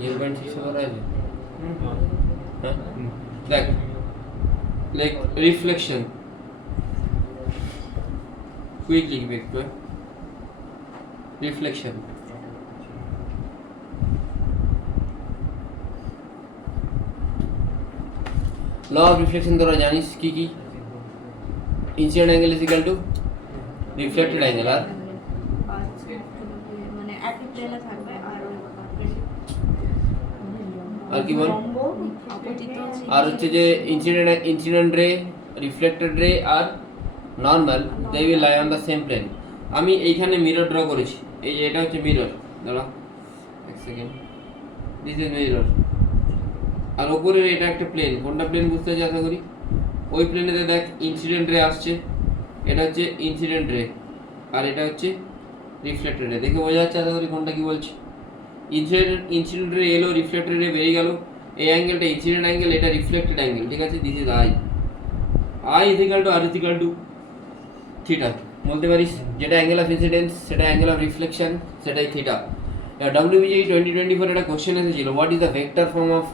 0.6 করা আছে হ্যাঁ দেখ লাইক রিফ্লেকশন কুইক লিখবে একটু রিফ্লেকশন ল অফ রিফ্লেকশন তোরা জানিস কি কি incident angle is equal to reflected angle আর মানে একই প্লেনে থাকবে আর কি বল আর হচ্ছে যে ইনসিডেন্ট রে রিফ্লেক্টেড রে আর normal they will lie on the same plane. আমি এইখানে মিরর ড্র করেছি, এই যে এটা হচ্ছে মিরর, দাঁড়া এক সেকেন্ড, দিস ইজ মিরর, আর ওপরের এটা একটা প্লেন। কোনটা প্লেন বুঝতে চাই আশা করি? ওই প্লেনেতে দেখ ইনসিডেন্ট রে আসছে, এটা হচ্ছে ইনসিডেন্ট রে আর এটা হচ্ছে রিফ্লেক্টেড রে। দেখে বোঝা যাচ্ছে আশা করি কোনটা কি বলছি। ইনসিডেন্ট রে এলো, রিফ্লেক্টেড রে বেরিয়ে গেল। এই অ্যাঙ্গেলটা ইনসিডেন্ট অ্যাঙ্গেল, এটা রিফ্লেক্টেড অ্যাঙ্গেল, ঠিক আছে? This is I is equal to R is equal to theta বলতে পারিস। যেটা অ্যাঙ্গেল অফ ইনসিডেন্স সেটা অ্যাঙ্গেল অফ রিফ্লেকশন সেটাই থিটা। WBJE 2024 একটা কোশ্চেন এসেছিল, what is the vector form of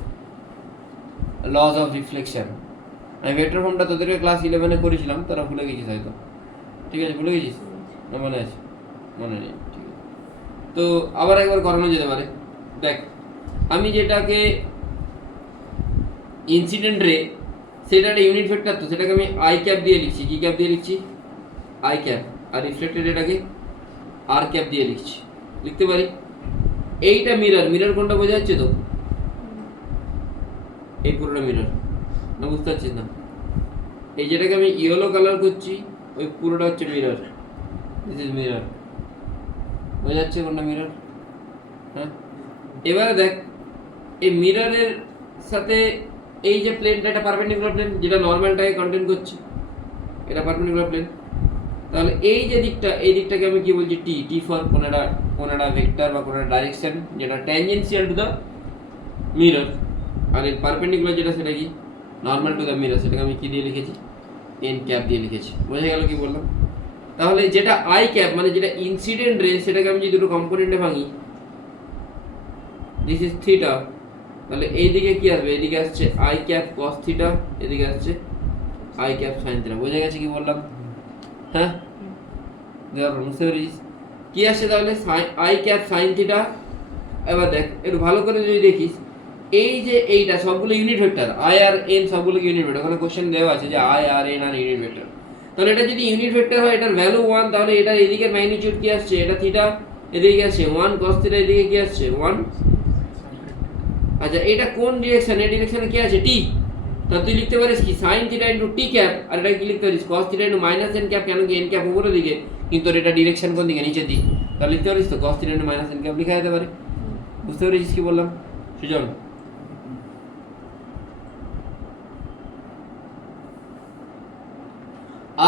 laws of reflection. আমি ভেক্টর ফর্মটা তোদেরকে ক্লাস 11-এ করেছিলাম, তোরা ভুলে গেছিস হয়তো, ঠিক আছে? ভুলে গেছিস না? মনে আছে? মনে নেই, ঠিক আছে। তো আবার একবার করানো যেতে পারে। দেখ আমি যেটাকে ইনসিডেন্ট রে সেটা একটা ইউনিট ভেক্টর, তো সেটাকে আমি আই ক্যাপ দিয়ে লিখছি। কি ক্যাপ দিয়ে লিখছি? I cap. আর রিফ্লেক্টেড এটাকে আর ক্যাপ দিয়ে লিখছি, লিখতে পারি। এইটা মিরর, মিরর কোনটা বোঝা যাচ্ছে তো? এই পুরোটা মিরর, না বুঝতে পারছিস না? এই যেটাকে আমি ইয়েলো কালার করছি ওই পুরোটা হচ্ছে মিরর, দিস ইজ মিরর। বোঝা যাচ্ছে কোনটা মিরর? হ্যাঁ, এবারে দেখ এই মিররের সাথে এই যে প্লেনটা, এটা পারপেন্ডিকুলার প্লেন, যেটা নর্মালটাকে কন্টেন করছে, এটা পারপেন্ডিকুলার প্লেন। তাহলে এই যে দিকটা, এই দিকটাকে আমি কি বলছি? টি। টি ফর কোন একটা ভেক্টর বা কোন একটা ডাইরেকশন যেটা ট্যানজেনশিয়াল টু দ্য মিরর। আর এই পারপেন্ডিকুলার যেটা, সেটা কি? Normal to the mirror. সেটাকে আমি কি দিয়ে লিখেছি? এন ক্যাপ দিয়ে লিখেছি। বোঝা গেল কি বললাম? তাহলে যেটা আই ক্যাপ মানে যেটা ইনসিডেন্ট রে, সেটাকে আমি যদি দুটো কম্পোনেন্টে ভাঙি, দিস ইজ থিটা, তাহলে এইদিকে কি আসবে? এইদিকে আসছে আই ক্যাপ কস থিটা, এদিকে আসছে আই ক্যাপ সাইন থিটা। বোঝা গেছে কি বললাম? হ্যাঁ, বুঝতে পেরেছিস কি আসছে? তাহলে আই ক্যাপ সাইন থিটা। এবার দেখ একটু ভালো করে যদি দেখিস, এই যে এইটা সবগুলো unit vector, I R N সবগুলো ইউনিট ভেক্টর। ওখানে কোশ্চেন দেওয়া আছে যে I R N are unit vector. তাহলে এটা যদি ইউনিট ভেক্টর হয়, এটার ভ্যালু 1, তাহলে এটার এদিকে ম্যাগনিটিউড কি আসছে? এটা থিটা, এদিকে আসছে 1 cos থিটা, এদিকে কি আসছে? 1। আচ্ছা, এটা কোন ডিরেকশন? এই ডিরেকশনে কি আছে? টি। তাহলে তুই লিখতে পারিস কি? Sign theta into T cap, আর এটা কি লিখতে পারিস? cos theta into minus N cap. কেন কি? এন ক্যাপ উপরের দিকে, কিন্তু এটা ডিরেকশন কোন দিকে? নিচের দিকে। তাহলে লিখতে পারিস তো cos theta into minus N cap লেখা যেতে পারে। বুঝতে পেরেছিস কি বললাম সুজন?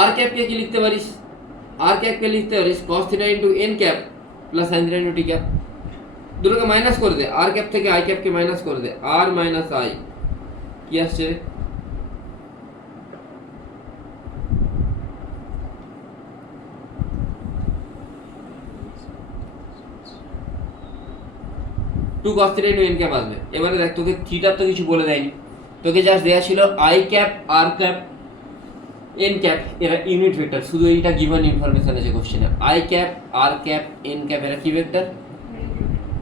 আর ক্যাপকে কি লিখতে পারিস? আর ক্যাপকে লিখতে পারিস cos theta into N cap plus sine theta into T cap. দুটোকে মাইনাস করে দে, আর ক্যাপ থেকে আই ক্যাপকে মাইনাস করে দে, আর মাইনাস আই কি আসছে? Two cos theta into N cap আসবে। এবারে দেখ তোকে থিটার তো কিছু বলে দেয়নি, তোকে জাস্ট দেওয়া ছিল I cap R cap N cap, এরা ইউনিট ভেক্টর। শুধু এইটা গিভেন ইনফরমেশন আছে কোশ্চেনে। I cap R cap N cap এরা কি ভেক্টর?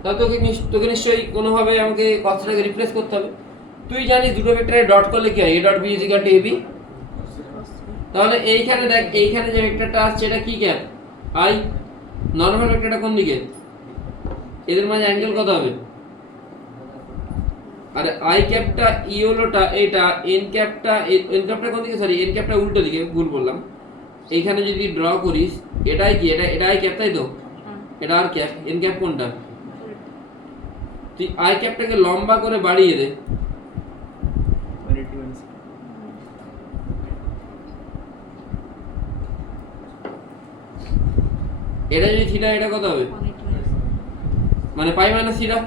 তাহলে তোকে নিশ্চয়ই কোনোভাবে আমাকে কথাটাকে রিপ্লেস করতে হবে। তুই জানিস দুটো ভেক্টরে ডট করলে কি হয়? A dot B is equal to AB. তাহলে এইখানে দেখ, এইখানে যে ভেক্টরটা আসছে এটা কি ক্যাপ? আই। নরমাল ভেক্টরটা কোন দিকে? এদের মাঝে অ্যাঙ্গেল কত হবে? আর আই ক্যাপটা ইয়েলোটা এটা, এন ক্যাপটা কোন দিকে? সরি, এন ক্যাপটা উল্টো দিকে, ভুল বললাম। এইখানে যদি ড্র করিস, এটাই কি? এটা আই ক্যাপ, তাই তো? এটা আর ক্যাপ, এন ক্যাপ কোনটা? তুই আই ক্যাপটাকে লম্বা করে বাড়িয়ে দে, এটা যদি থিটা, এটা কত হবে? মানে পাই মাইনাস থিটা।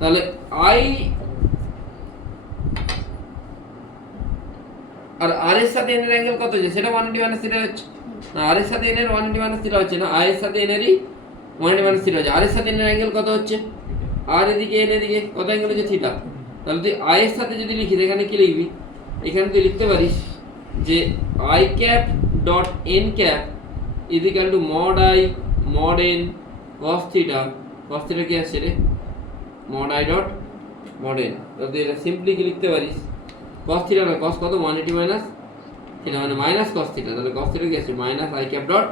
তাহলে আই আর আর এর সাথে এন এর অ্যাঙ্গেল কত হচ্ছে? সেটা 180 মাইনাস থিটা হচ্ছে না? আর এর সাথে এন এর 180 মাইনাস থিটা হচ্ছে না? আই এর সাথে এন এরই 180 মাইনাস থিটা হচ্ছে। আর এর সাথে এন এর অ্যাঙ্গেল কত হচ্ছে? আর এদিকে এন এদিকে কত অ্যাঙ্গেল হচ্ছে থিটা। তাহলে তুই আই এর সাথে যদি লিখি এখানে কি লিখবি, এখানে তুই লিখতে পারিস যে I cap dot N cap is equal to mod I mod N cos theta কি আসছে রে, mod I dot mod N. তাহলে তুই এটা সিম্পলি কি লিখতে পারিস, কস থিটা না কস কত 180 মাইনাস থিটা মানে মাইনাস কস থিটা, তাহলে কস থিটা কি আসছে minus I cap dot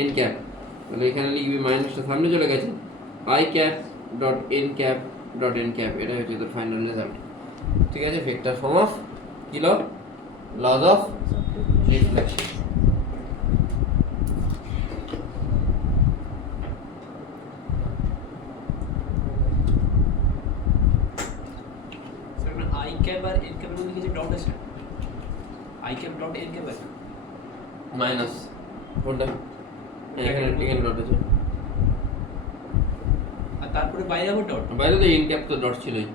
N cap. তাহলে এখানে লিখবি মাইনাসটা সামনে চলে গেছে, I cap dot N cap dot N cap, এটা হচ্ছে তোর ফাইনাল রেজাল্ট। ঠিক আছে, ভেক্টর ফর্ম অফ কি law, laws of reflection. I cap আর এন ক্যাপের মধ্যে কিছু ডট আছে, I cap dot N cap আছে মাইনাস কোনটা, এখানে টিকেন ডট আছে, আর তারপরে বাইরে আবার ডট, বাইরে তো এন ক্যাপ তো ডট ছিলই,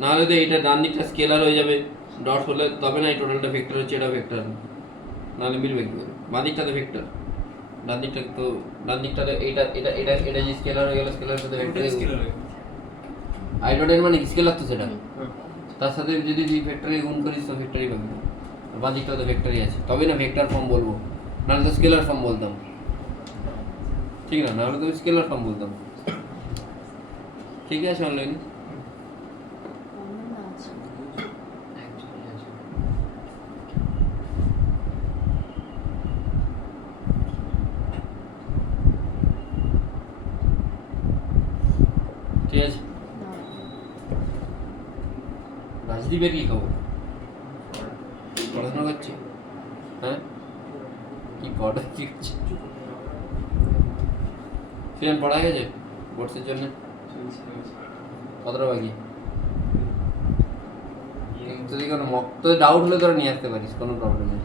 না হলে তো এটা ডান দিকটা স্কেলার হয়ে যাবে, ডট হলে তবে না এই টোটালটা ভেক্টর হচ্ছে, এটা ভেক্টর নাহলে মিলবে কি করে, বাঁ দিকটা তো ভেক্টর, ডান দিকটা তো এইটা এটা এটা এটা যে স্কেলার হয়ে গেল, স্কেলার সাথে ভেক্টর স্কেলার হয়ে আই ডট এন মানে স্কেলার তো সেটা, তার সাথে যদি তুই ভেক্টরে গুণ করিস তো ভেক্টরই পাবি, বাঁ দিকটা তো ভেক্টরই আছে, তবে না ভেক্টর ফর্ম বলবো, নাহলে তো স্কেলার ফর্ম বলতাম, ঠিক না, নাহলে তো স্কেলার ফর্ম বলতাম। ঠিক আছে অনলাইন, ঠিক আছে। রাজদীপের কি খবর, পড়াশোনা করছে, হ্যাঁ কি পড়া কি করছে, ফিল্ম পড়া গেছে কোর্সের জন্য, কতটা বাকি, যদি কোনো মক্ত ডাউট হলে তোরা নিয়ে আসতে পারিস, কোনো প্রবলেম নেই,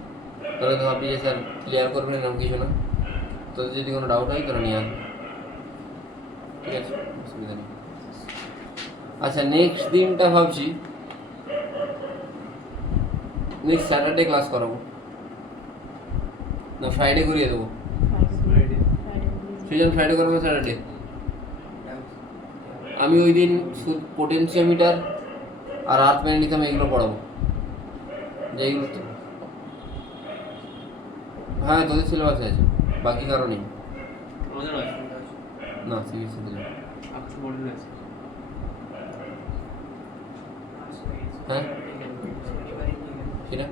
তোরা তো ভাবলি যে স্যার ক্লিয়ার করবেন এরকম কিছু না, তোদের যদি কোনো ডাউট হয় তোরা নিয়ে আসবে, ঠিক আছে অসুবিধা নেই। আচ্ছা নেক্সট দিনটা ভাবছি নেক্সট স্যাটারডে ক্লাস করাবো না ফ্রাইডে করিয়ে দেবো, সেজন ফ্রাইডে করাবো স্যাটারডে। আমি ওই দিন পোটেনশিওমিটার আর আর্থ ম্যাগনেটিজম এগুলো পড়াবো, যেগুলো তো হ্যাঁ তোদের সিলেবাসে আছে, বাকি কারো নেই, আমাদের না সিবিএসসি তে আকাশ মডেল আছে, হ্যাঁ সেটা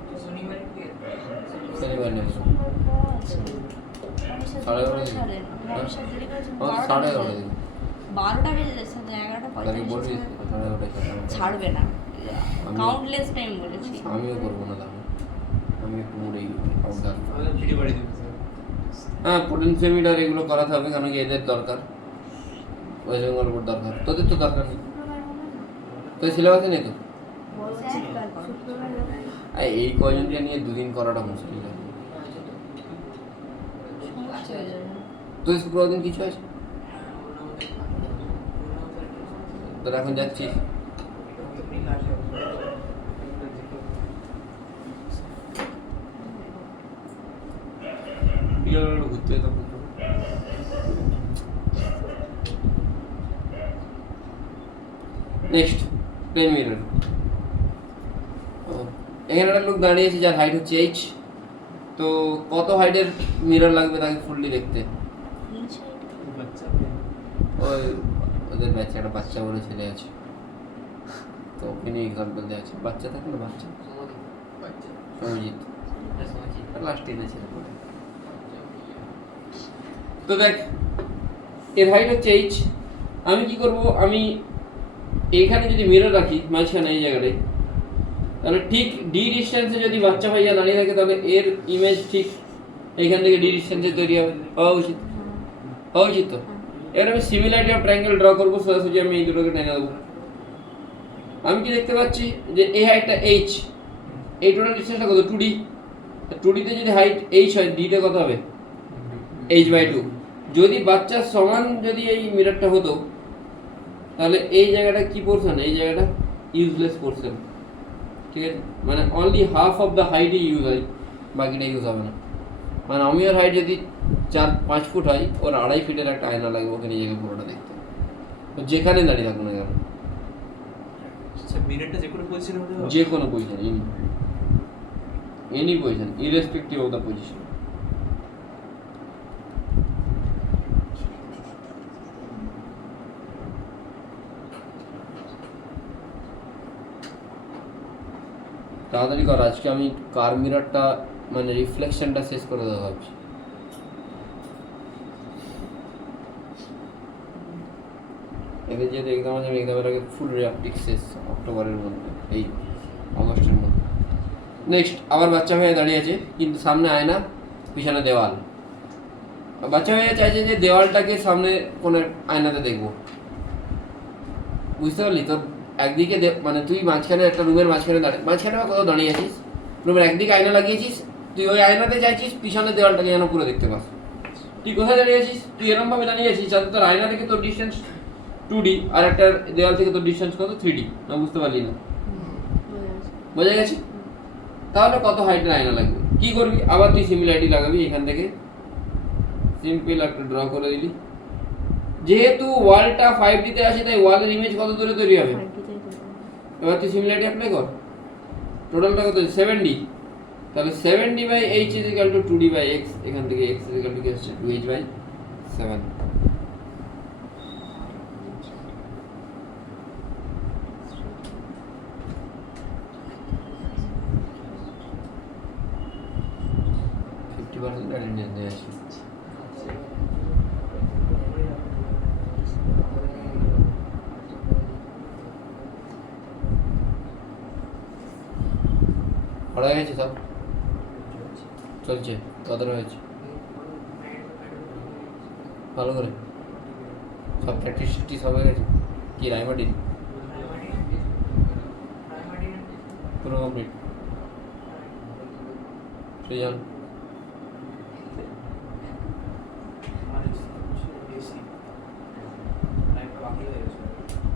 শনিবার নেব, সাড়ে 11 সাড়ে 11 দিন 12টা বেজে যাচ্ছে, 11টা বলবি 45 ছাড়বে না, কাউন্টলেস টাইম বলেছি। আমিও করবো না তাহলে, আমি একটু মুড়েই আউটডার, আমাদের ভিডিও বাড়ি দেবে স্যার। হ্যাঁ পোটেনশিওমিটার এগুলো করাতে হবে, কারণ কি এদের দরকার, ওয়েস্ট বেঙ্গল বোর্ড দরকার, তোদের তো দরকার নেই, তোর সিলেবাসে নেই তো, এই কয়জনকে নিয়ে দুদিন করাটা মুশকিল আছে, তো শুক্রবার দিন কিছু আছে তোরা এখন যাচ্ছিস, ঘুরতে যেতাম নেক্সট প্লেন মিরর। এখানে একটা লোক দাঁড়িয়ে আছে যার হাইট হচ্ছে এইচ, তো কত হাইটের মিরর লাগবে তাকে ফুললি দেখতে, বাচ্চা ওই ওদের ব্যাচে একটা বাচ্চা বলে ছেলে আছে, তো ওকে নিয়ে এক্সাম্পল দেওয়া আছে, বাচ্চা থাকলে বাচ্চা সমিজিৎ লাস্ট টেনে ছেলে পড়ে, তো দেখ এর হাইট হচ্ছে এইচ, আমি কি করব, আমি এইখানে যদি মিরর রাখি মাঝখানে এই জায়গাটায়, তাহলে ঠিক ডি ডিস্টেন্সে যদি বাচ্চা ভাইয়া দাঁড়িয়ে থাকে তাহলে এর ইমেজ ঠিক এইখান থেকে ডি ডিস্টেন্সে তৈরি হবে, হওয়া উচিত তো। এবার আমি সিমিলারিটি অফ ট্রায়াঙ্গেল ড্র করবো, সোজাসুজি আমি এই দুটোকে টেনে দেবো, আমি কি দেখতে পাচ্ছি যে এই হাইটটা এইচ, এই টোটাল ডিস্টেন্সটা কত 2d, 2dতে যদি হাইট এইচ হয় ডিটা কত হবে h/2, যদি বাচ্চার সমান যদি এই মিররটা হতো তাহলে এই জায়গাটা কি পোরশন, এই জায়গাটা ইউজলেস পোরশন, ঠিক আছে, মানে অনলি হাফ অফ দ্য হাইটই ইউজ হয়, বাকিটা ইউজ হবে না, মানে আমি ওর হাইট যদি 4-5 ফুট হয়, ওর 2.5 ফিটের একটা আয়না লাগবে ওকে নিজেকে পুরোটা দেখতে, ও যেখানে দাঁড়িয়ে থাকুক না কেন, আচ্ছা মিররটা যে কোনো পজিশনে হতে হবে? যে কোনো position, any position irrespective of the position. তাড়াতাড়ি কর, আজকে আমি কার মিররটা মানে রিফ্লেকশনটা শেষ করে দেওয়া ভাবছি। এদের যেহেতু এক্সাম আছে, আমি এক্সামের আগে ফুল রিঅ্যাপটিক শেষ অক্টোবরের মধ্যে, এই অগস্টের মধ্যে। নেক্সট আবার বাচ্চা হয়ে দাঁড়িয়ে আছে, কিন্তু সামনে আয়না, পিছনে দেওয়াল। বাচ্চা হয়ে চাইছে যে দেওয়ালটাকে সামনে কোনো আয়নাতে দেখবো, বুঝতে পারলি? তোর একদিকে মানে তুই মাঝখানে একটা রুমের মাঝখানে মাঝখানে বা কোথাও দাঁড়িয়ে আছিস, রুমের একদিকে আয়না লাগিয়েছিস, তুই ওই আয়নাতে চাইছিস পিছনে দেওয়ালটাকে যেন পুরো দেখতে পাস। তুই কোথায় দাঁড়িয়ে আছিস? তুই এরকমভাবে দাঁড়িয়ে আছিস যাতে তোর আয়না থেকে তোর ডিস্টেন্স 2D আর একটা দেওয়াল থেকে তোর ডিস্টেন্স কত 3D। না বুঝতে পারলি না? বোঝা গেছে? তাহলে কত হাইটের আয়না লাগবে? কি করবি? আবার তুই সিমিলারিটি লাগাবি, এখান থেকে সিম্পল একটা ড্র করে দিলি। যেহেতু ওয়ালটা 5D তে আসে, তাই ওয়ালের ইমেজ কত দূরে তৈরি হবে? এবার তুই সিমিলারিটি অ্যাপ্লাই কর। টোটালটা কত? 7D। তাহলে 7D by h is equal to 2D by x। এখান থেকে x ইজ ইকুয়াল টু কি আসছে? 2h by 7। অ্যাটেন্ডেন্স দিয়ে আসি। পড়া গেছে সব? চলছে? কতটা হয়েছে? ভালো করে সব প্র্যাকটিস সব হয়ে গেছে? কি রায়মাটিন পুরো কমপ্লিট? সৃজন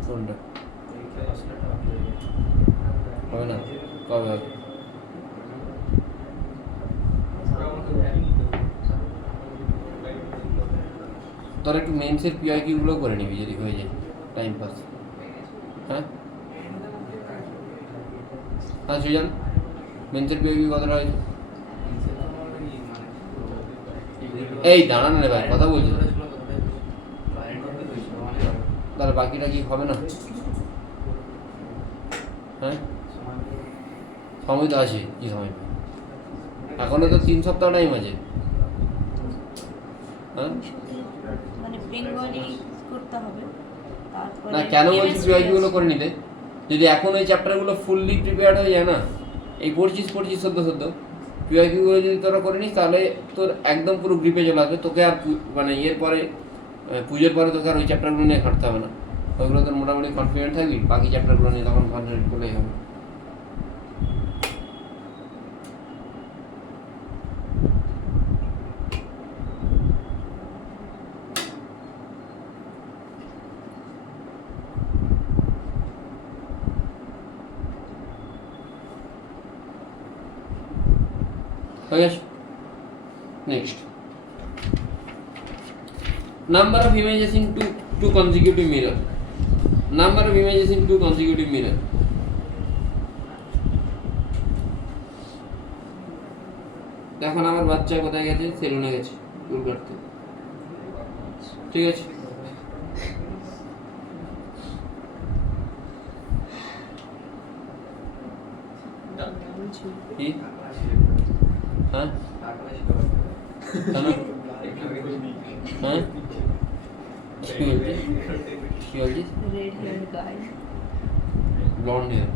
কোনটা হবে না? কবে হবে? তোর একটু মেন্সের পিআইকিউগুলো করে নিবি যদি হয়ে যায়, টাইম পাস। হ্যাঁ হ্যাঁ সৃজন, মেন্সের পিআইকিউ কতটা হয়েছে? এই দাঁড়ান রে ভাই, কথা বলছি। তাহলে বাকিটা কি হবে না? হ্যাঁ সময় তো আছে, কি সময়? এখনো তো 3 সপ্তাহ টাইম আছে। হ্যাঁ মানে বেঙ্গলি করতে হবে, তারপরে না কেন বলছি পিআইকিউগুলো করে নিতে? যদি এখন ওই চ্যাপ্টারগুলো ফুললি প্রিপেয়ার্ড হয়ে যায় না, এই পড়ছিস সদ্য পিআইকিউগুলো যদি তোরা করে নিস, তাহলে তোর একদম পুরো গ্রিপে চলে আসবে। তোকে আর মানে ইয়ের পরে, পুজোর পরে তোকে আর ওই চ্যাপ্টারগুলো নিয়ে ঘাঁটতে হবে না। ওইগুলো তোর মোটামুটি কনফিডেন্ট থাকবি, বাকি চ্যাপ্টারগুলো নিয়ে তখন কনসেন্ট্রেট করলেই হবে। Okay. Next, number of images in two consecutive mirror. Number of images in two consecutive mirror. এখন আমার বাচ্চা কোথায় গেছে? সেলুনে গেছে চুল কাটতে। ঠিক আছে, কি? হ্যাঁ কেন? হ্যাঁ কি বলছিস? রেড হেয়ার গাই, ব্লন্ড হেয়ার।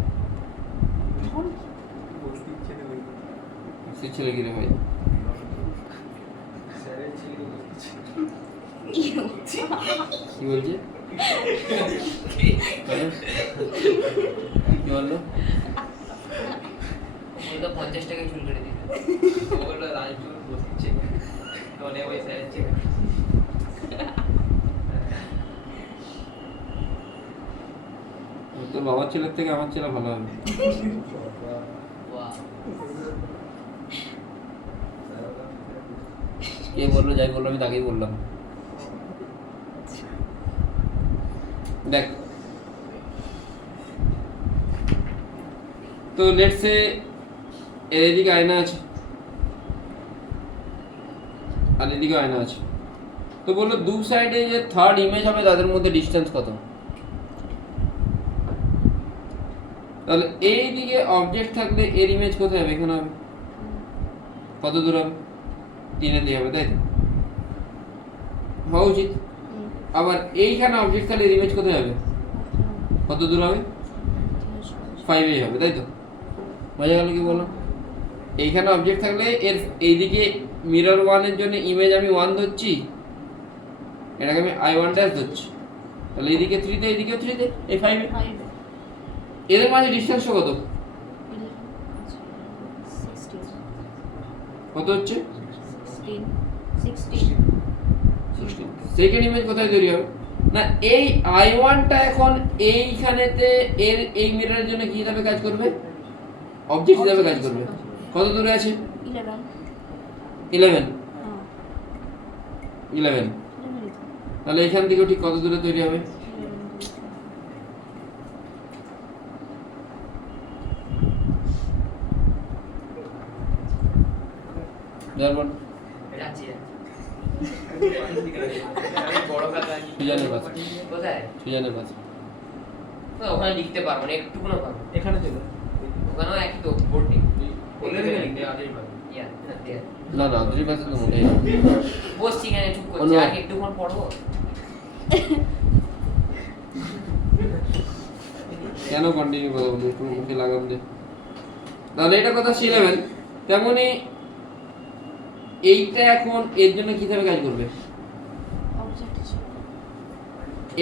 সে ছেলে কিরে ভাই? কি বলছে? কি বললো? 50 টাকায় চুল কেটে দিবে। ওগুলো রাজচুল বসছে। তোনে ওই সাইজে। তোর বাবার ছেলের থেকে আমার ছেলে ভালো হবে। কে বললো? যাই বললো আমি তাকেই বললাম। দেখ, তো লেটস সে এর এদিকে আয়না আছে আর এদিকে আয়না আছে, তো বললো দু সাইডে যে থার্ড ইমেজ হবে তাদের মধ্যে ডিস্টেন্স কত? তাহলে এই দিকে অবজেক্ট থাকলে এর ইমেজ কোথায় হবে? এখানে হবে। কত দূর হবে? 3 দিয়ে হবে, তাই তো হওয়া উচিত। আবার এইখানে অবজেক্ট থাকলে এর ইমেজ কোথায় হবে? কত দূর হবে? 5 হবে, তাই তো? বোঝা গেল কি বলো? এইখানে অবজেক্ট থাকলে এর এইদিকে মিরর 1 এর জন্য ইমেজ আমি 1 ধরছি, এটাকে আমি I1 ড্যাশ ধরছি, তাহলে এইদিকে 3 তে এইদিকে 3 তে এই 5 এ এদের মাঝে ডিসটেন্স কত? কত হচ্ছে? 16 সেকেন্ড ইমেজ কোথায় তৈরি হবে? না এই I1টা এখন এইখানেতে এর এই মিররের জন্য কি হিসাবে কাজ করবে? অবজেক্ট হিসাবে কাজ করবে। কত দূরে আছে? 11 তাহলে এখান থেকে ঠিক কত দূরে তৈরি হবে? জার্মান রাজি বড় কাকা সুজানের পাশে, কোথায়? সুজানের পাশে। তো ওখানে লিখতে পারবো না, একটুকুনো পারবো। এখানে চলে ওখানেও একই তো বোর্ডিং ওখানে লিখতে আগে পারবো। ইয়া দেয়া না না আদরি পাশে তো মোটেই না। বসছি এখানে চুপ করছি, অনু- আর কি একটুক্ষণ পড়বো। কেন কন্টিনিউ কথা বলি, একটু মুখে লাগাম দে। তাহলে এটা কথা 11, তেমনি এইটা এখন এর জন্য কি হিসাবে কাজ করবে?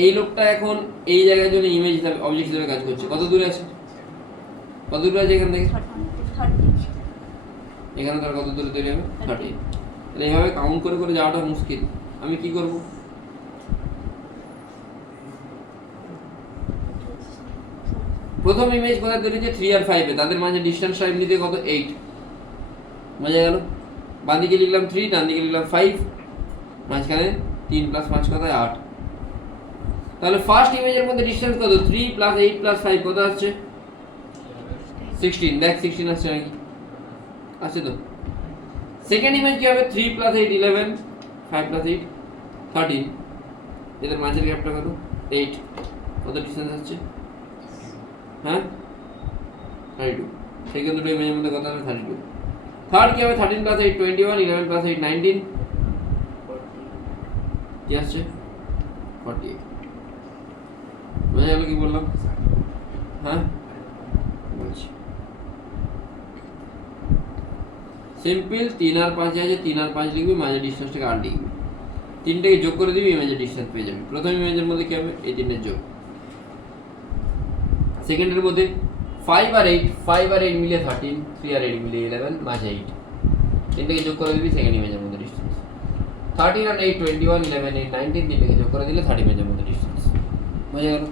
এই লোকটা এখন এই জায়গার জন্য ইমেজ হিসাবে অবজেক্ট হিসাবে কাজ করছে। কত দূরে আছে? কত দূরে আছে এখান থেকে? এখানে তার কত দূরে তৈরি হবে? 30। তাহলে এইভাবে কাউন্ট করে করে যাওয়াটা মুশকিল। আমি কি করব? প্রথম ইমেজ কোথায় তৈরি হচ্ছে? 3 আর 5 এ, তাদের মাঝে ডিসটেন্স এমনিতে কত? 8। বোঝা গেল? বাঁ দিকে লিখলাম 3, ডান দিকে লিখলাম 5, মাঝখানে 3 + 5 কত হয়? 8। তাহলে ফার্স্ট ইমেজের মধ্যে ডিসটেন্স কত? 3 + 8 + 5 কত আসছে? 16। দেখ 16 আসছে নাকি? আছে তো। সেকেন্ড ইমেজ কি হবে? 3 + 8 11, 5 + 8 13, এদের মাঝের গ্যাপটা কত? 8। কত ডিসটেন্স আসছে? হ্যাঁ 32। সেকেন্ড দুটো ইমেজের মধ্যে কত হবে? 32। থার্ড কি হবে? 13 + 8 21, 11 + 8 19, কি আসছে? 48। বোঝা গেল কি বললাম? হ্যাঁ বলছি সিম্পল। 3 আর 5 আছে, 3 আর 5 লিখবি, মাঝে ডিসটেন্সটাকে 8 লিখবি, তিনটাকে যোগ করে দিবি, ইমেজের ডিসটেন্স পেয়ে যাবি। প্রথম ইমেজের মধ্যে কি হবে? এই তিনটের যোগ। সেকেন্ডের মধ্যে 5 আর 8 মিলে 13, 3 আর 8 মিলে 11, মাঝে 8, তিনটাকে যোগ করে দিবি, সেকেন্ড ইমেজের মধ্যে ডিসটেন্স। 13 আর 8 21, 11 8 19, তিনটাকে যোগ করে দিলে 30 ইমেজের মধ্যে ডিসটেন্স। বোঝা গেল?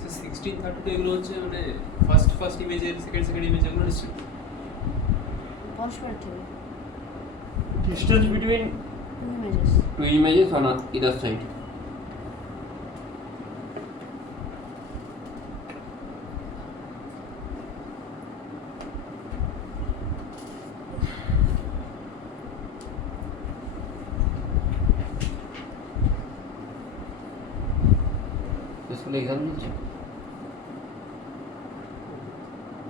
So 16 32 এগুলো হচ্ছে মানে ফার্স্ট ইমেজের সেকেন্ড ইমেজ এগুলো নিশ্চয়ই Distance between two images on either side. স্কুলে এক্সাম দিচ্ছে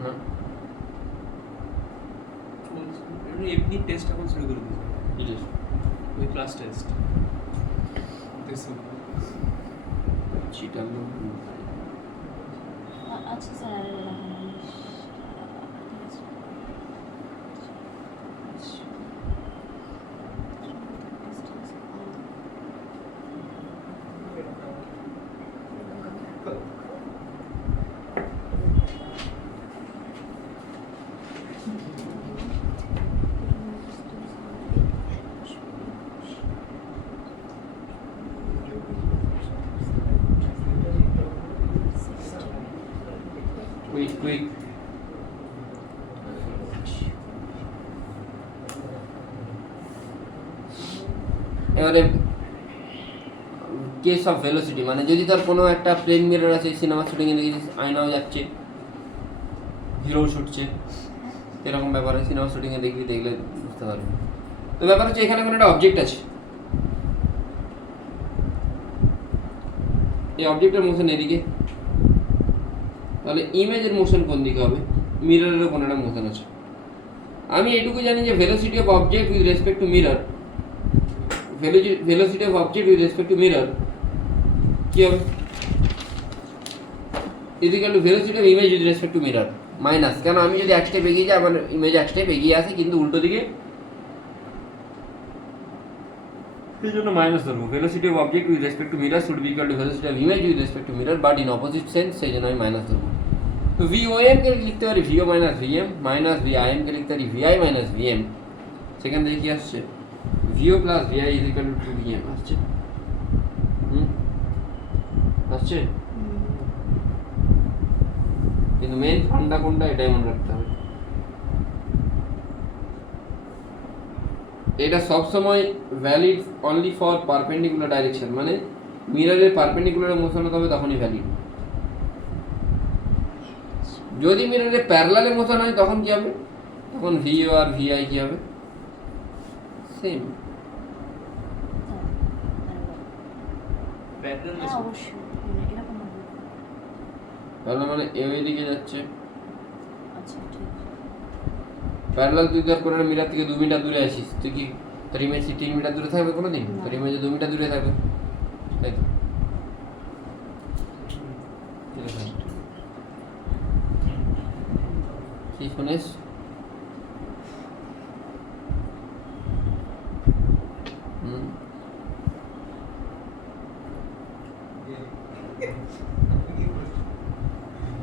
না? এমনি টেস্ট এখন শুরু করে দিয়েছে, কি টেস্ট? ওই ক্লাস টেস্ট। চিটার আচ্ছা স্যার wait এবারে কেস অফ ভেলোসিটি, মানে যদি তার কোনো একটা প্লেন মিরর আছে, সিনেমা শুটিংয়ে দেখেছিস আয়নাও যাচ্ছে, হিরো ছুটছে, এরকম ব্যাপারে সিনেমা শুটিংয়ে দেখলে বুঝতে পারবি। তো ব্যাপার হচ্ছে এখানে কোনো একটা অবজেক্ট আছে, এই অবজেক্টের মোশন এদিকে, তাহলে ইমেজের মোশন কোন দিকে হবে? মিররেরও কোনো একটা মোশন আছে। আমি এটুকু জানি যে velocity of object with respect to mirror, velocity of object with respect to mirror কি হবে? Equal to velocity of image with respect to mirror minus, কেন আমি যদি এক স্টেপ এগিয়ে যাই আমার ইমেজ এক স্টেপ এগিয়ে আসে, কিন্তু উল্টো দিকে, সেই জন্য মাইনাস ধরবো। Velocity of object with respect to mirror should be equal to velocity of image with respect to mirror but in opposite sense, সেই জন্য আমি মাইনাস ধরবো। তো VOM কে লিখতে পারি VO minus VM, minus VIM কে লিখতে পারি VI মাইনাস VM। সেখান থেকে কি আসছে? VO plus VI is equal two 2VM আসছে। আসছে, কিন্তু মেন ফান্ডা কোনটা এটাই মনে রাখতে হবে। এটা সবসময় valid only for perpendicular direction, মানে মিররের পারপেন্ডিকুলার মোশন হবে তখনই ভ্যালিড। যদি মিররের প্যারালালে মোশন হয় তখন কি হবে? তখন VO আর VI কি হবে? সেম। প্যাটার্ন হ্যাঁ অবশ্যই এরকম হবে। তাহলে মানে এই দিকে যাচ্ছে, আচ্ছা ঠিক আছে। প্যারালাল তুই ধর কোনো মিটার থেকে 2 মিটার দূরে আসিস, তুই কি তোর ইমেজ 3 মিটার দূরে থাকবে কোনোদিন? তোর ইমেজ 2 মিটার দূরে থাকবে, তাই তো? কি শুনিস?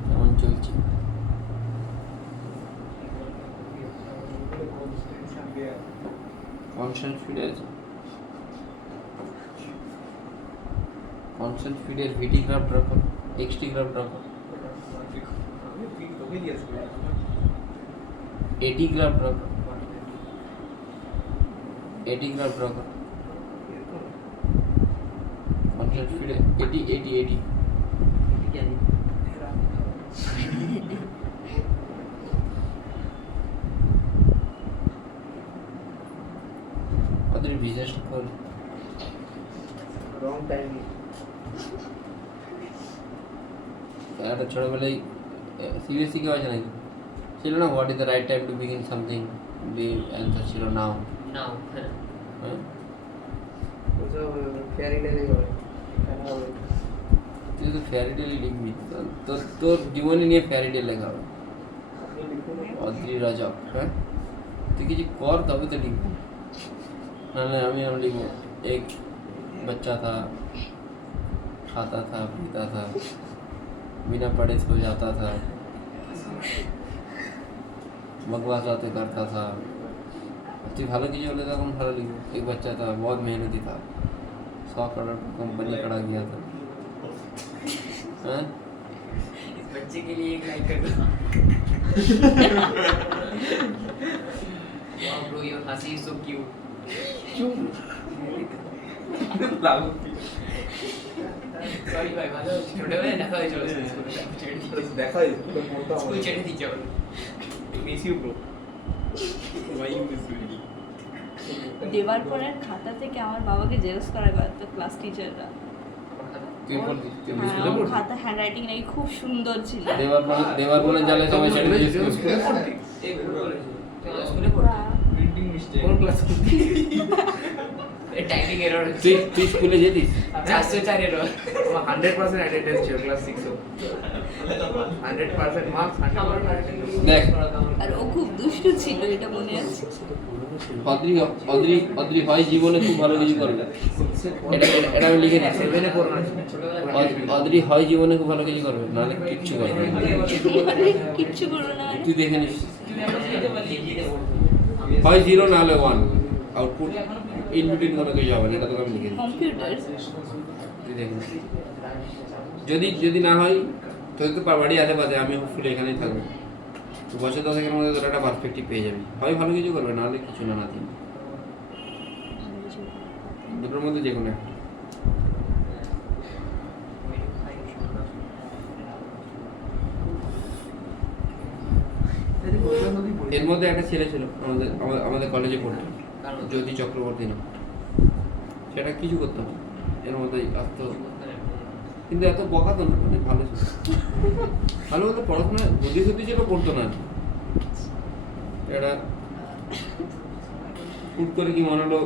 কেমন চলছে? কনস্ট্যান্ট স্পিডে আছে, কনস্ট্যান্ট স্পিডের ভিটি গ্রাফ ড্র করো, এক্সটি গ্রাফ ড্র করো, এটি গ্রাফ ড্র করো, এটি গ্রাফ ড্র করো, কনস্ট্যান্ট স্পিডে এটি ওদের বিশেষ করে রং টাইম একটা ছোটবেলায় সিরিয়াসলি কেউ আছে নাকি? ছিল না what is the right time to begin something, the answer ছিল নাও। নাও হ্যাঁ, ওসব ফেয়ারি টেলে হবে কেন হবে? তুই তো ফেয়ারি টেলই লিখবি, তোর জীবনী নিয়ে ফেয়ারি টেল লেখা হবে। আপনি লিখুন অদ্রি রাজক, হ্যাঁ তুই কিছু কর তবে তো লিখবি, নাহলে আমি লিখবো এক बच्चा था, खाता था, पीता था, बिना पढ़े सो जाता था, बकवास बातें करता था। তুই ভালো কিছু হলে তখন ভালো লিখবো। एक बच्चा था बहुत मेहनती था, 100 करोड़ कंपनी खड़ा किया था। हाँ इस बच्चे के लिए एक लाइक कर दो। वाओ ब्रो योर हंसी इज सो क्यूट। লাগু সরি ভাই ভালো ছোটবেলায় দেখা হয়েছিল স্কুলে দেখা হয়েছে স্কুল ছেড়ে দিচ্ছে বলে miss you bro why you miss you দেবারপরের খাতা থেকে আমার বাবাকে জেরক্স করা তো ক্লাস টিচাররা। তুই পড়তি, তুই হ্যাঁ, স্কুলে আমার পড়তি? খাতা হ্যান্ডরাইটিং নাকি খুব সুন্দর ছিল। দেবার জালে সবাই ছেড়ে দিয়েছে। এই ভুল বলেছি তুই স্কুলে পড়তি প্রিন্টিং মিস্টেক কোন ক্লাস টাইপিং এরর তুই স্কুলে যেতিস? 404 এরর আমার 100% অ্যাটেন্ডেন্স ছিল ক্লাস 6 এ 100% মার্কস 100% অ্যাটেন্ডেন্স দেখ আর ও খুব দুষ্টু ছিল, এটা মনে আছে। অদ্রি হয় জীবনে খুব ভালো কিছু করবে, এটা আমি লিখে দিচ্ছি। 7 এ পড়না ছিল অদ্রি হয় জীবনে খুব ভালো কিছু করবে, নাহলে কিচ্ছু করবে না। কিচ্ছু করবে না। তুই দেখে নিস, হয় 0 নাহলে 1 আউটপুট, ইন বিটুইন কোনো কিছু হবে না, এটা তোকে আমি লিখে দিচ্ছি। কম্পিউটার তুই দেখে নিস, যদি না হয় তোদের তো বাড়ি আশেপাশে, আমি হোপফুলি এখানেই থাকবো, বছর 10 মধ্যে তোর একটা পার্সপেক্টিভ পেয়ে যাবি। হয় ভালো কিছু করবে, নাহলে কিছু না, নাথিং। দুটোর মধ্যে যে কোনো একটা। এর মধ্যে একটা ছেলে ছিল আমাদের কলেজে পড়তো, জ্যোতি চক্রবর্তী নাম। সেটা কিছু করতাম না, এর মধ্যেই আসতো, কিন্তু এত বকাতো না, মানে ভালো ছিল, ভালো বলতে পড়াশোনা বুদ্ধি শুদ্ধি ছিল, পড়তো না। এটা হুট করে কি মনে হলো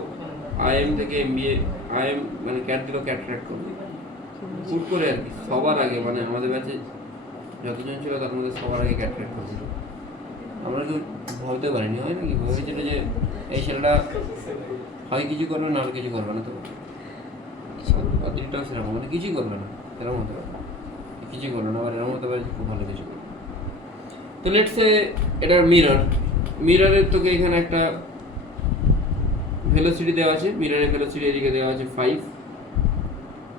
IIM থেকে MBA, IIM মানে ক্যাট দিল, ক্যাট করবে হুট করে আর কি, সবার আগে, মানে আমাদের ব্যাচে যতজন ছিল তার মধ্যে সবার আগে ক্যাট করছিল। আমরা তো ভাবতে পারিনি, হয় নাকি ভেবেছিল যে এই ছেলেটা হয় কিছু করবে না, আর কিছু করবে না, তো দিনটাও সেরকম, মানে কিছুই করবে না, এরকম হতে পারে, কিছুই করবে না, আবার এরকম হতে পারে খুব ভালো কিছু করবে। তো লেটস এ এটার মিররের তোকে এখানে একটা ভেলোসিটি দেওয়া আছে, মিররের ভেলোসিটি এদিকে দেওয়া আছে 5,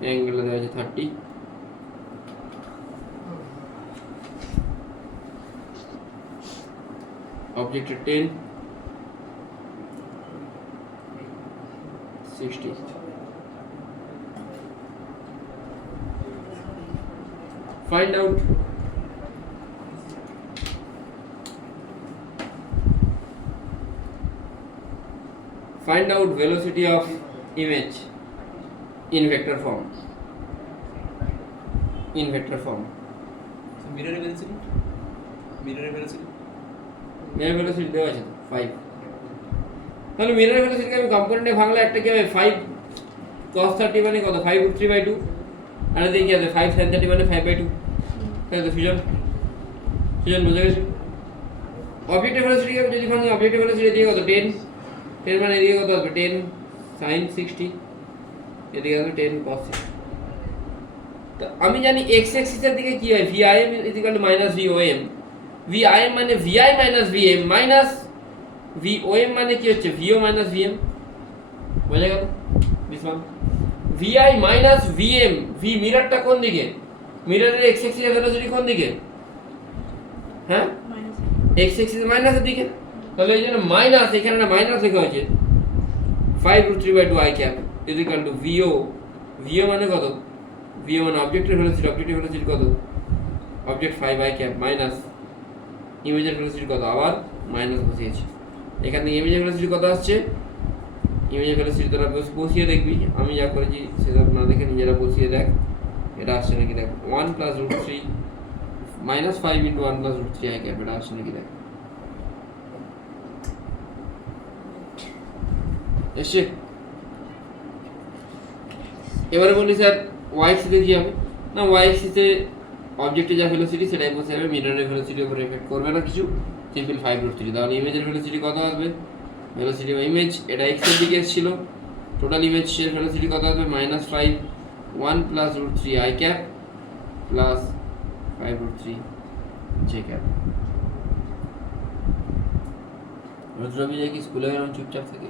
অ্যাঙ্গেলে দেওয়া আছে 30, অবজেক্টের 10, 60, find out velocity of image in vector form. মিররের ভেলোসিটি মিরর ভেলোসিটি দেওয়া আছে 5। তাহলে মিরর ভেলোসিটিকে আমি কম্পোনেন্টে ভাঙলে একটা কি হবে, 5 cos 30 মানে কত, 5√3/2, আর এদিকে কি আছে 5 sin 30 মানে 5/2, তাই তো ফিউশন বোঝা গেছে। অবজেক্টিভ ভেলোসিটিকে যদি ভাঙি, অবজেক্টিভ ভেলোসিটি এদিকে কত 10 মানে এদিকে কত আসবে 10 sin 60, এদিকে আসবে 10 cos 60। তো আমি জানি x অ্যাক্সিসের দিকে কি হয়, VIM -VOM, VIM মানে VI VM মাইনাস VOM মানে কি হচ্ছে VO VM, বোঝা গেল this one. VI VM, V মিররটা কোন দিকে, মিররের x অ্যাক্সিসের ভেলোসিটি কোন দিকে, হ্যাঁ x অ্যাক্সিস মাইনাসের দিকে, তাহলে এই জন্য মাইনাস, এখানে না মাইনাস লেখা হয়েছে 5√3/2 I cap equal to VO মানে কত, VO মানে অবজেক্টের ভেলোসিটি কত, অবজেক্ট 5 I cap মাইনাস ইমেজের ভেলোসিটি কত, আবার মাইনাস বসিয়েছি। এখান থেকে ইমেজের ভেলোসিটি কত আসছে, ইমেজের ভেলোসিটি তোরা বসিয়ে দেখবি, আমি যা করেছি সেসব না দেখে নিজেরা বসিয়ে দেখ এটা আসছে নাকি, দেখ 1 + √3 -5 × 1 + √3 I cap, এটা আসছে নাকি দেখ, এসে। এবারে বলি স্যার y অ্যাক্সিসে কি হবে, না y অ্যাক্সিসে অবজেক্টে যা ভেলোসিটি সেটাই বসে যাবে, মিররের ভেলোসিটির উপর এফেক্ট করবে না কিছু, সিম্পল 5√3। তাহলে ইমেজের ভেলোসিটি কত আসবে, ভেলোসিটি অফ ইমেজ, এটা x এর দিকে ছিল, টোটাল ইমেজের ভেলোসিটি কত আসবে -5 1 + √3 I cap plus 5√3 j cap। রবি যায় কি স্কুলে গেলাম চুপচাপ থেকে,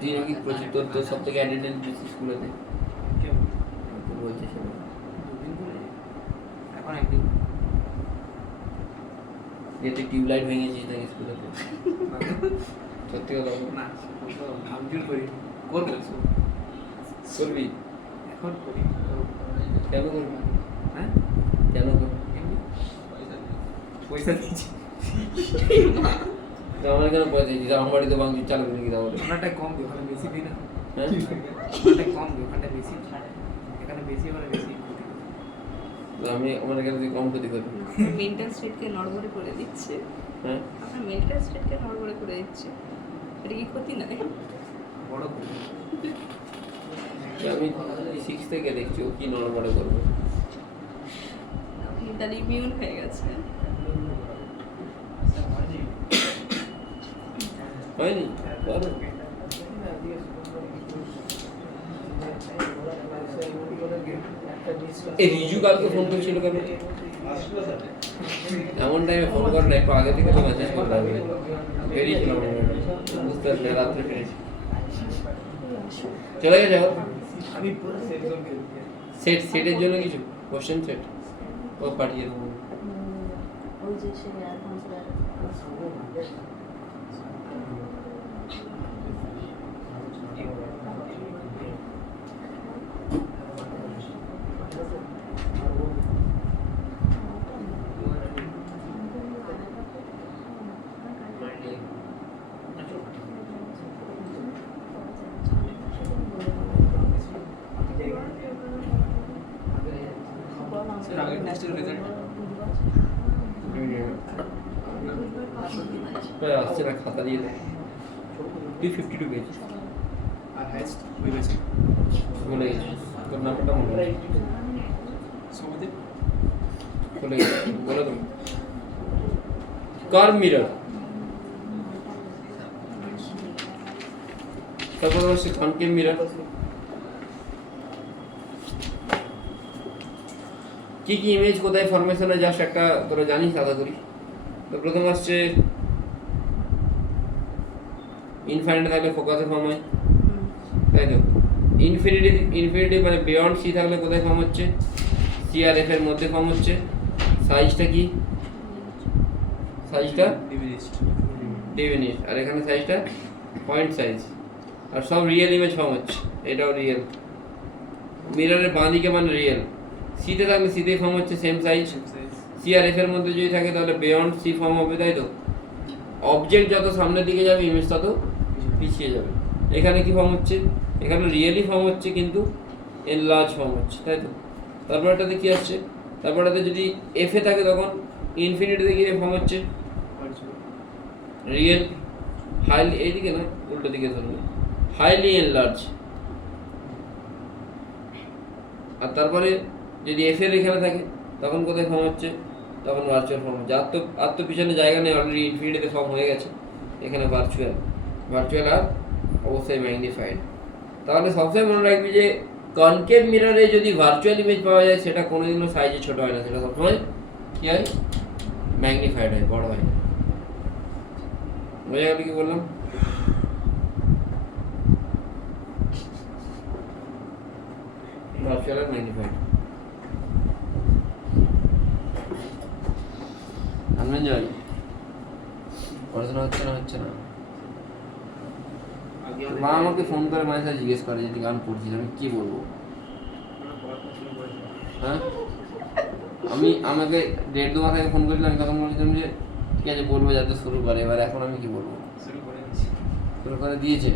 তুই নাকি প্রচুর তোর সব থেকে অ্যাটেন্ডেন্স বেশি স্কুলেতে, বলছে সেটা এখন একদিন তুই টিউবলাইট ভেঙেছিস নাকি স্কুলেতে, সত্যি কথা বল। না ভাবজুর করি, করবো করবি, এখন করি, কেন করবি, হ্যাঁ কেন করবি, পয়সা দিয়েছি, আমার কেন পয়সা দিচ্ছিস, আমার বাড়িতে বাংলা চালাবি নাকি তাহলে, ওখানটা কম দিই, ওখানে বেশি দিই না, হ্যাঁ ওখানটা কম দিই, ওখানটা বেশি, এখানে বেশি মানে বেশি। আমি আমার এখানে তুই কম ক্ষতি করবি, মেন্টাল স্টেটকে নড়বড়ে করে দিচ্ছে, হ্যাঁ আপনার মেন্টাল স্টেটকে নড়বড়ে করে দিচ্ছে, এটা কি ক্ষতি নয়? বড় করি আমি 6 থেকে দেখছি ও কি নড়বড়ে করবে, আপনি তাহলে ইমিউন হয়ে গেছে। হয়নি বলো। এই রিজু কালকে ফোন করছিল কেন, এমন টাইমে ফোন করে না, একটু আগে থেকে তো মেসেজ করতে হবে, বেরিয়েছিলাম বুঝতে পারছি না, রাত্রে ফিরেছি, চলে গেছে এখন। আমি পুরো সেটের জন্য কিছু কোশ্চেন সেট ও পাঠিয়ে দেবো, ওই যে সে অ্যাডভান্স স্যার আগের টেস্টের রেজাল্ট প্রায় আসছে না, খাতা দিয়ে দেয়। তুই 52 পেয়েছিস, আর হাইস্ট ওই ব্যাচে ভুলে গেছিস, তোর নাম্বারটা মনে নেই, সমাজে ভুলে গেছিস, বলে তুমি। কার্ভ মিরর, তারপর হচ্ছে কনকেভ মিরর। কি কি ইমেজ কোথায় ফরমেশন হয় জাস্ট একটা তোরা জানিস আশা করি। তো প্রথম আসছে ইনফাইনাইট থাকলে ফোকাসে ফর্ম হয়, তাই তো। ইনফিনিটি মানে বিয়ন্ড সি থাকলে কোথায় ফর্ম হচ্ছে? সি আর এফ এর মধ্যে ফর্ম হচ্ছে। সাইজটা কি? সাইজটা ডিভিনিস্ট ডিভিনিট, আর এখানে সাইজটা পয়েন্ট সাইজ। আর সব রিয়েল ইমেজ ফর্ম হচ্ছে, এটাও রিয়েল। মিররের বাঁ দিকে মানে রিয়েল। সিতে থাকলে সিতেই ফর্ম হচ্ছে সেম সাইজ। সি আর এফ এর মধ্যে যদি থাকে তাহলে বিয়ন্ড সি ফর্ম হবে, তাই তো। অবজেক্ট যত সামনের দিকে যাবে ইমেজ তত পিছিয়ে যাবে। এখানে কি ফর্ম হচ্ছে? এখানে রিয়েলি ফর্ম হচ্ছে কিন্তু এনলার্জ ফর্ম হচ্ছে, তাই তো। তারপরটাতে কি আসছে? তারপরটাতে যদি এফ এ থাকে তখন ইনফিনিটিতে গিয়ে ফর্ম হচ্ছে রিয়েল হাইলি, এইদিকে না উল্টো দিকে ধরবে, হাইলি এনলার্জ। আর তারপরে যদি এফ এর এখানে থাকে তখন কোথায় ফর্ম হচ্ছে? তখন ভার্চুয়াল ফর্ম হচ্ছে। আর তো পিছনে জায়গা নেই, অলরেডি ইনফিনিটিতে ফর্ম হয়ে গেছে, এখানে ভার্চুয়াল আর অবশ্যই ম্যাগনিফাইড। তাহলে সবসময় মনে রাখবি যে কনকেভ মিররে যদি ভার্চুয়াল ইমেজ পাওয়া যায় সেটা কোনোদিনও সাইজে ছোট হয় না, সেটা সবসময় কি হয়? ম্যাগনিফাইড হয়, বড় হয়। বোঝা গেল কি বললাম? ভার্চুয়াল আর ম্যাগনিফাইড। আমরা যাই, পড়াশোনা হচ্ছে না। মা আমাকে ফোন করে মাঝে সাথে জিজ্ঞেস করে যদি গান পড়ছিস, আমি কি বলবো? হ্যাঁ, আমাকে 1.5-2 মাস আগে ফোন করেছিলাম, তখন বলেছিলাম যে ঠিক আছে বলবো যাতে শুরু করে। এবার এখন আমি কি বলবো? শুরু করে দিয়েছে।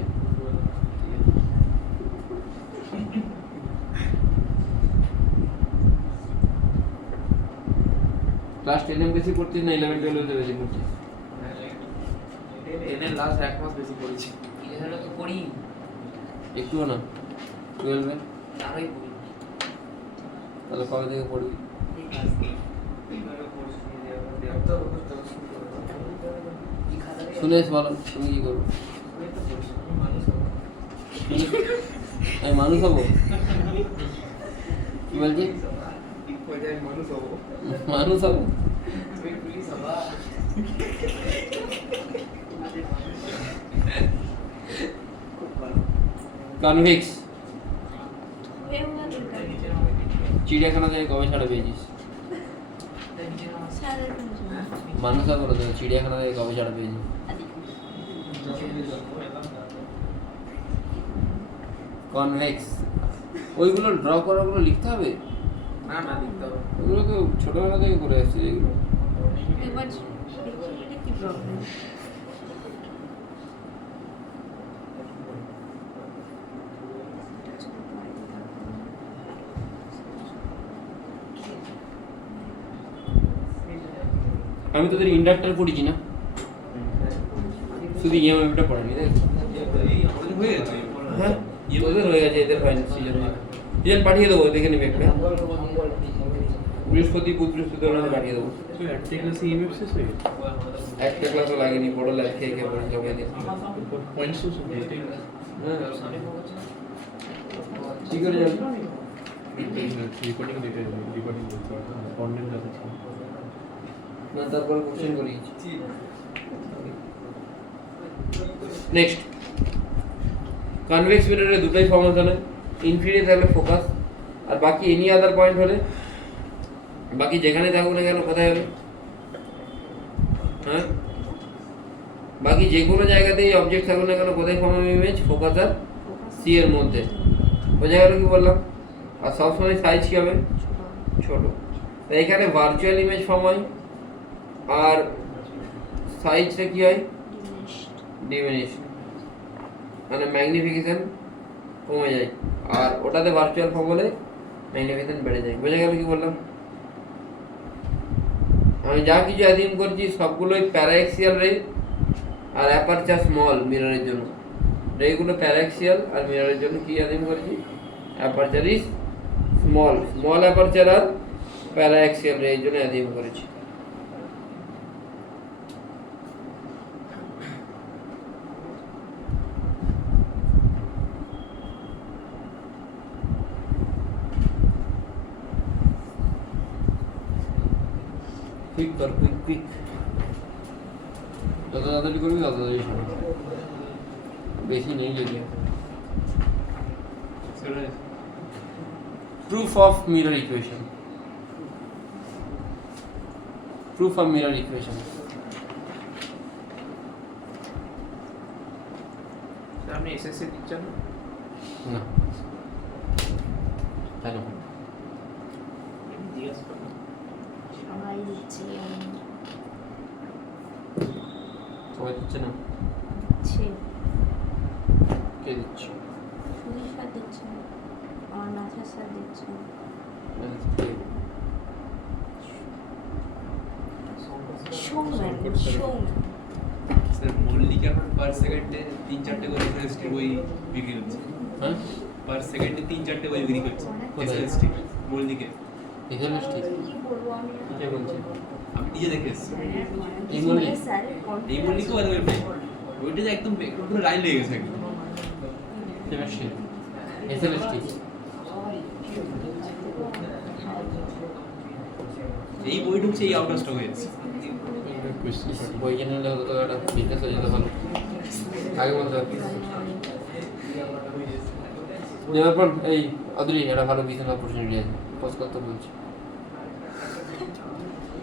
ক্লাস 10 বেশি পড়ছিস না 11-12 বেশি পড়ছিস? এনের লাস্ট 1 মাস বেশি পড়েছি। ইলেভেনে তো পড়ি, একটুও না। 12 আরোই পড়ি। তাহলে কবে থেকে পড়বি? শুনে বলো তুমি কি করবো? আমি মানুষ হবো? কি বলছি? মানুষ হবো? কনভিক্স চিড়িয়াখানা থেকে কবে ছাড়া পেয়েছিস? মানুষ হবো তো, চিড়িয়াখানা থেকে কবে ছাড়া পেয়েছিস? কনভেক্স ওইগুলো ড্র করাগুলো লিখতে হবে না না লিখতে হবে। ওগুলো তো ছোটবেলা থেকে করে আসছি এগুলো। এবার এটা কি প্রবলেম? আমি তোদের ইন্ডাক্টর পড়িছি না, শুধু ইএমআইটা পড়ানি, তাই তো? এই আমাদের হয়ে গেছে। হ্যাঁ তোদের হয়ে গেছে, এদের হয়নি। সিজন পাঠিয়ে দেবো, দেখে নিবি একটা। বৃহস্পতি ওনাদের পাঠিয়ে দেবো। একটা ক্লাসে ইএমএফ শেষ হয়ে গেছে। একটা ক্লাসও লাগেনি, বড় ল্যাব খেয়ে খেয়ে পড়ে জমা দিয়ে। পয়েন্টস তো হ্যাঁ কি করে যাবি? রিপোর্টিং দেখে রিপোর্টিং করতে কন্টেন্ট আছে। না তারপর কোশ্চেন করিয়েছি। নেক্সট, কনভেক্স মিররে দুটোই ফর্মেশন হয়। ইনফিনিটি থাকলে ফোকাস, আর বাকি এনি আদার পয়েন্ট হলে বাকি যেখানে থাকুক না কেন কোথায় হবে? হ্যাঁ বাকি যে কোনো জায়গাতেই অবজেক্ট থাকুক না কেন কোথায় ফর্ম হবে ইমেজ, ফোকাস আর সি এর মধ্যে। বোঝা গেল কি বললাম? আর সবসময় সাইজ কি হবে? ছোট। তাই এখানে ভার্চুয়াল ইমেজ ফর্ম হয় আর সাইজটা কি হয়? ডিমিনিশড, মানে ম্যাগনিফিকেশন কমে যায়, আর ওটাতে ভার্চুয়াল ফর্ম হলে ম্যাগনিফিকেশন বেড়ে যায়। বোঝা গেল কি বললাম? আমি যা কিছু অ্যাজিউম করছি সবগুলোই প্যারাএক্সিয়াল রে আর অ্যাপারচার স্মল মিররের জন্য। রেগুলো প্যারাএক্সিয়াল আর মিররের জন্য কি অ্যাজিউম করেছি? Aperture is small, small aperture আর প্যারাএক্সিয়াল রে, এই জন্য অ্যাজিউম করেছি। কুইক কর, কুইক কুইক, যত তাড়াতাড়ি করবি তত তাড়াতাড়ি হবে। বেশি নেই যদিও। Proof of mirror equation. Proof of mirror equation. আপনি এসএসসি দিচ্ছেন না? না, কেন? জিজ্ঞাসা করুন। সবাই দিচ্ছে, সবাই দিচ্ছে না? দিচ্ছে, কে দিচ্ছে? সুনীল স্যার দিচ্ছে, আমার নাচার স্যার দিচ্ছে। সৌম্যান, সৌম্যান। স্যার মল্লিক এখন পার সেকেন্ডে 3-4টে করে এসএসটি বই বিক্রি করছে। হ্যাঁ, পার সেকেন্ডে 3-4টে বই বিক্রি করছে কোথায়? এসএসটি মল্লিকে। এখানে ঠিক কি বলবো আমি আর? কে বলছে? আমি নিজে দেখে এসেছি। এই মল্লিক? স্যারের এই মল্লিকও আর ওই ভাই ওইটা যে একদম পুরো লাইন লেগে গেছে একদম। Chemistry, SLST. এই বই ঢুকছে, এই আউট অফ স্টক হয়েছে। বই কিনে নিলে হতো তো একটা বিজনেস হয়ে যেত ভালো। আগে বলতে হবে। নেওয়ার পর এই আদুরি একটা ভালো বিজনেস অপরচুনিটি আছে, পজ করতে বলছি।